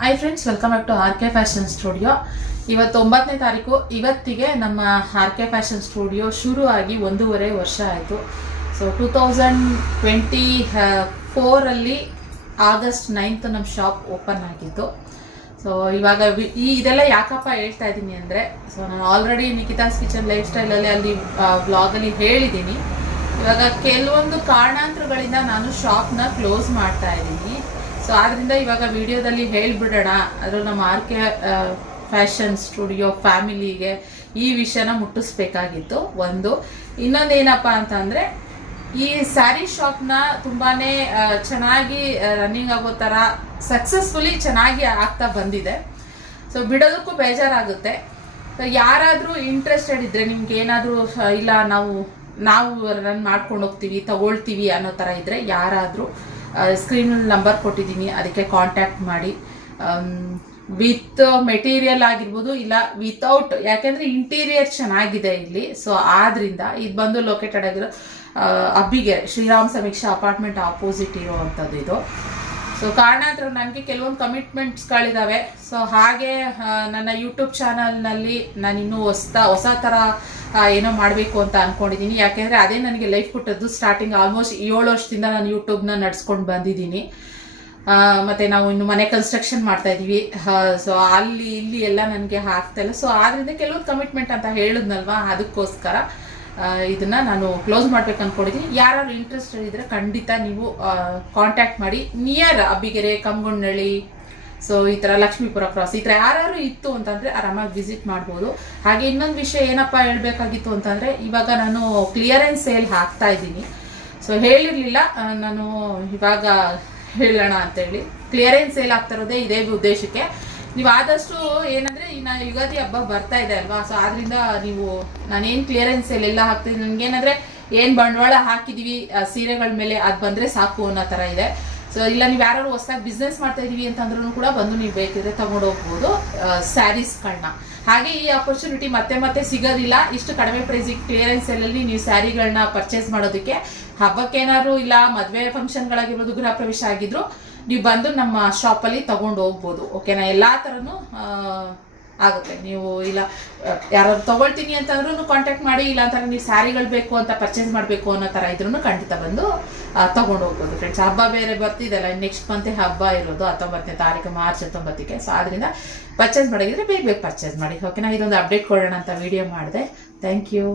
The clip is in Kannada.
Hi friends, welcome back to R K fashion studio. ಇವತ್ತು 9ನೇ ತಾರೀಕು. ಇವತ್ತಿಗೆ ನಮ್ಮ ಆರ್ ಕೆ ಫ್ಯಾಷನ್ ಸ್ಟುಡಿಯೋ ಶುರು ಆಗಿ 1.5 ವರ್ಷ ಆಯಿತು. ಸೊ 2024 ಆಗಸ್ಟ್ 9th ನಮ್ಮ ಶಾಪ್ ಓಪನ್ ಆಗಿತ್ತು. ಸೊ ಇವಾಗ ಇದೆಲ್ಲ ಯಾಕಪ್ಪ ಹೇಳ್ತಾ ಇದ್ದೀನಿ ಅಂದರೆ, ಸೊ ನಾನು ಆಲ್ರೆಡಿ ನಿಖಿತಾಸ್ ಕಿಚನ್ ಲೈಫ್ ಸ್ಟೈಲಲ್ಲಿ ಅಲ್ಲಿ ವ್ಲಾಗಲ್ಲಿ ಹೇಳಿದ್ದೀನಿ. ಇವಾಗ ಕೆಲವೊಂದು ಕಾರಣಾಂತರಗಳಿಂದ ನಾನು ಶಾಪ್ನ ಕ್ಲೋಸ್ ಮಾಡ್ತಾ ಇದ್ದೀನಿ. ಸೊ ಆದ್ದರಿಂದ ಇವಾಗ ವಿಡಿಯೋದಲ್ಲಿ ಹೇಳಿಬಿಡೋಣ, ಅದರಲ್ಲಿ ನಮ್ಮ ಆರ್ ಕೆ ಫ್ಯಾಷನ್ ಸ್ಟುಡಿಯೋ ಫ್ಯಾಮಿಲಿಗೆ ಈ ವಿಷಯನ ಮುಟ್ಟಿಸ್ಬೇಕಾಗಿತ್ತು. ಇನ್ನೊಂದೇನಪ್ಪ ಅಂತಂದರೆ, ಈ ಸ್ಯಾರಿ ಶಾಪ್ನ ತುಂಬಾ ಚೆನ್ನಾಗಿ ರನ್ನಿಂಗ್ ಆಗೋ ಥರ ಸಕ್ಸಸ್ಫುಲಿ ಚೆನ್ನಾಗಿ ಆಗ್ತಾ ಬಂದಿದೆ. ಸೊ ಬಿಡೋದಕ್ಕೂ ಬೇಜಾರಾಗುತ್ತೆ. ಸೊ ಯಾರಾದರೂ ಇಂಟ್ರೆಸ್ಟೆಡ್ ಇದ್ದರೆ, ನಿಮ್ಗೆ ಏನಾದರೂ ಇಲ್ಲ ನಾವು ರನ್ ಮಾಡ್ಕೊಂಡು ಹೋಗ್ತೀವಿ, ತಗೊಳ್ತೀವಿ ಅನ್ನೋ ಥರ ಇದ್ದರೆ, ಯಾರಾದರೂ ಸ್ಕ್ರೀನಲ್ಲಿ ನಂಬರ್ ಕೊಟ್ಟಿದ್ದೀನಿ, ಅದಕ್ಕೆ ಕಾಂಟ್ಯಾಕ್ಟ್ ಮಾಡಿ. ವಿತ್ ಮೆಟೀರಿಯಲ್ ಆಗಿರ್ಬೋದು, ಇಲ್ಲ ವಿತೌಟ್, ಯಾಕೆಂದರೆ ಇಂಟೀರಿಯರ್ ಚೆನ್ನಾಗಿದೆ ಇಲ್ಲಿ. ಸೊ ಆದ್ರಿಂದ ಇದು ಬಂದು ಲೊಕೇಟೆಡ್ ಆಗಿರೋ ಅಬ್ಬಿಗೆರೆ ಶ್ರೀರಾಮ್ ಸಮೀಕ್ಷಾ ಅಪಾರ್ಟ್ಮೆಂಟ್ ಆಪೋಸಿಟ್ ಇರೋವಂಥದ್ದು ಇದು. ಸೊ ಕಾರಣಾಂತರ ನನಗೆ ಕೆಲವೊಂದು ಕಮಿಟ್ಮೆಂಟ್ಸ್ಗಳಿದ್ದಾವೆ. ಸೊ ಹಾಗೆ ನನ್ನ ಯೂಟ್ಯೂಬ್ ಚಾನಲ್ನಲ್ಲಿ ನಾನಿನ್ನೂ ಹೊಸ ಥರ ಏನೋ ಮಾಡಬೇಕು ಅಂತ ಅಂದ್ಕೊಂಡಿದ್ದೀನಿ. ಯಾಕೆಂದರೆ ಅದೇ ನನಗೆ ಲೈಫ್ ಕೊಟ್ಟದ್ದು. ಸ್ಟಾರ್ಟಿಂಗ್ ಆಲ್ಮೋಸ್ಟ್ 7 ವರ್ಷದಿಂದ ನಾನು ಯೂಟ್ಯೂಬ್ನ ನಡ್ಸ್ಕೊಂಡು ಬಂದಿದ್ದೀನಿ. ಮತ್ತು ನಾವು ಇನ್ನು ಮನೆ ಕನ್ಸ್ಟ್ರಕ್ಷನ್ ಮಾಡ್ತಾ ಇದ್ದೀವಿ. ಸೊ ಅಲ್ಲಿ ಇಲ್ಲಿ ಎಲ್ಲ ನನಗೆ ಆಗ್ತಾಯಿಲ್ಲ. ಸೊ ಆದ್ದರಿಂದ ಕೆಲವೊಂದು ಕಮಿಟ್ಮೆಂಟ್ ಅಂತ ಹೇಳಿದ್ನಲ್ವಾ, ಅದಕ್ಕೋಸ್ಕರ ಇದನ್ನು ನಾನು ಕ್ಲೋಸ್ ಮಾಡ್ಬೇಕು ಅಂದ್ಕೊಂಡಿದ್ದೀನಿ. ಯಾರು ಇಂಟ್ರೆಸ್ಟೆಡ್ ಇದ್ದರೆ ಖಂಡಿತ ನೀವು ಕಾಂಟ್ಯಾಕ್ಟ್ ಮಾಡಿ. ನಿಯರ್ ಅಬ್ಬಿಗೆರೆ, ಕಮ್ಮಗುಂಡಳ್ಳಿ, ಸೊ ಈ ಥರ ಲಕ್ಷ್ಮೀಪುರ ಕ್ರಾಸ್, ಈ ಥರ ಯಾರು ಇತ್ತು ಅಂತಂದರೆ ಆರಾಮಾಗಿ ವಿಸಿಟ್ ಮಾಡ್ಬೋದು. ಹಾಗೆ ಇನ್ನೊಂದು ವಿಷಯ ಏನಪ್ಪ ಹೇಳಬೇಕಾಗಿತ್ತು ಅಂತಂದರೆ, ಇವಾಗ ನಾನು ಕ್ಲಿಯರೆನ್ಸ್ ಸೇಲ್ ಹಾಕ್ತಾ ಇದ್ದೀನಿ. ಸೊ ಹೇಳಿರಲಿಲ್ಲ, ನಾನು ಇವಾಗ ಹೇಳೋಣ ಅಂತೇಳಿ ಕ್ಲಿಯರೆನ್ಸ್ ಸೇಲ್ ಆಗ್ತಾ ಇರೋದೇ ಇದೇ ಉದ್ದೇಶಕ್ಕೆ. ನೀವು ಆದಷ್ಟು ಏನಂದರೆ, ಇನ್ನು ಯುಗಾದಿ ಹಬ್ಬ ಬರ್ತಾ ಇದೆ ಅಲ್ವಾ, ಸೊ ಆದ್ರಿಂದ ನೀವು ನಾನೇನು ಕ್ಲಿಯರೆನ್ಸ್ ಸೇಲ್ ಎಲ್ಲ ಹಾಕ್ತಿದ್ದೀನಿ, ನನಗೇನಂದರೆ ಏನು ಬಂಡವಾಳ ಹಾಕಿದ್ದೀವಿ ಸೀರೆಗಳ ಮೇಲೆ ಅದು ಬಂದರೆ ಸಾಕು ಅನ್ನೋ ಥರ ಇದೆ. ಸೊ ಇಲ್ಲ, ನೀವು ಯಾರು ಹೊಸದಾಗಿ ಬಿಸ್ನೆಸ್ ಮಾಡ್ತಾ ಇದ್ದೀವಿ ಅಂತಂದ್ರೂ ಕೂಡ ಬಂದು ನೀವು ಬೇಕಿದ್ರೆ ತಗೊಂಡೋಗ್ಬೋದು ಸ್ಯಾರೀಸ್ಗಳನ್ನ. ಹಾಗೆ ಈ ಆಪರ್ಚುನಿಟಿ ಮತ್ತೆ ಸಿಗೋದಿಲ್ಲ. ಇಷ್ಟು ಕಡಿಮೆ ಪ್ರೈಸಿಗೆ ಕ್ಲಿಯರೆನ್ಸ್ ಸೇಲಲ್ಲಿ ನೀವು ಸ್ಯಾರಿಗಳನ್ನ ಪರ್ಚೇಸ್ ಮಾಡೋದಕ್ಕೆ. ಹಬ್ಬಕ್ಕೇನಾದ್ರು ಇಲ್ಲ ಮದುವೆ ಫಂಕ್ಷನ್ಗಳಾಗಿರ್ಬೋದು, ಗೃಹ ಪ್ರವೇಶ ಆಗಿದ್ರು ನೀವು ಬಂದು ನಮ್ಮ ಶಾಪಲ್ಲಿ ತಗೊಂಡು ಹೋಗ್ಬೋದು. ಓಕೆನಾ? ಎಲ್ಲ ಥರನೂ ಆಗುತ್ತೆ. ನೀವು ಇಲ್ಲ ಯಾರಾದ್ರು ತೊಗೊಳ್ತೀನಿ ಅಂತಂದ್ರೂ ಕಾಂಟ್ಯಾಕ್ಟ್ ಮಾಡಿ. ಇಲ್ಲ ಅಂತಾರೆ ನೀವು ಸ್ಯಾರಿಗಳು ಬೇಕು ಅಂತ ಪರ್ಚೇಸ್ ಮಾಡಬೇಕು ಅನ್ನೋ ಥರ ಇದ್ರೂ ಖಂಡಿತ ಬಂದು ತೊಗೊಂಡು ಹೋಗ್ಬೋದು ಫ್ರೆಂಡ್ಸ್. ಹಬ್ಬ ಬೇರೆ ಬರ್ತಿದ್ದಲ್ಲ, ನೆಕ್ಸ್ಟ್ ಮಂತೆ ಹಬ್ಬ ಇರೋದು 19ನೇ ತಾರೀಕು, ಮಾರ್ಚ್ 19ಕ್ಕೆ. ಸೊ ಆದ್ದರಿಂದ ಪರ್ಚೇಸ್ ಮಾಡಿದ್ರೆ ಬೇಗ ಪರ್ಚೇಸ್ ಮಾಡಿ. ಓಕೆನಾ? ಇದೊಂದು ಅಪ್ಡೇಟ್ ಕೊಡೋಣ ಅಂತ ವಿಡಿಯೋ ಮಾಡಿದೆ. Thank you.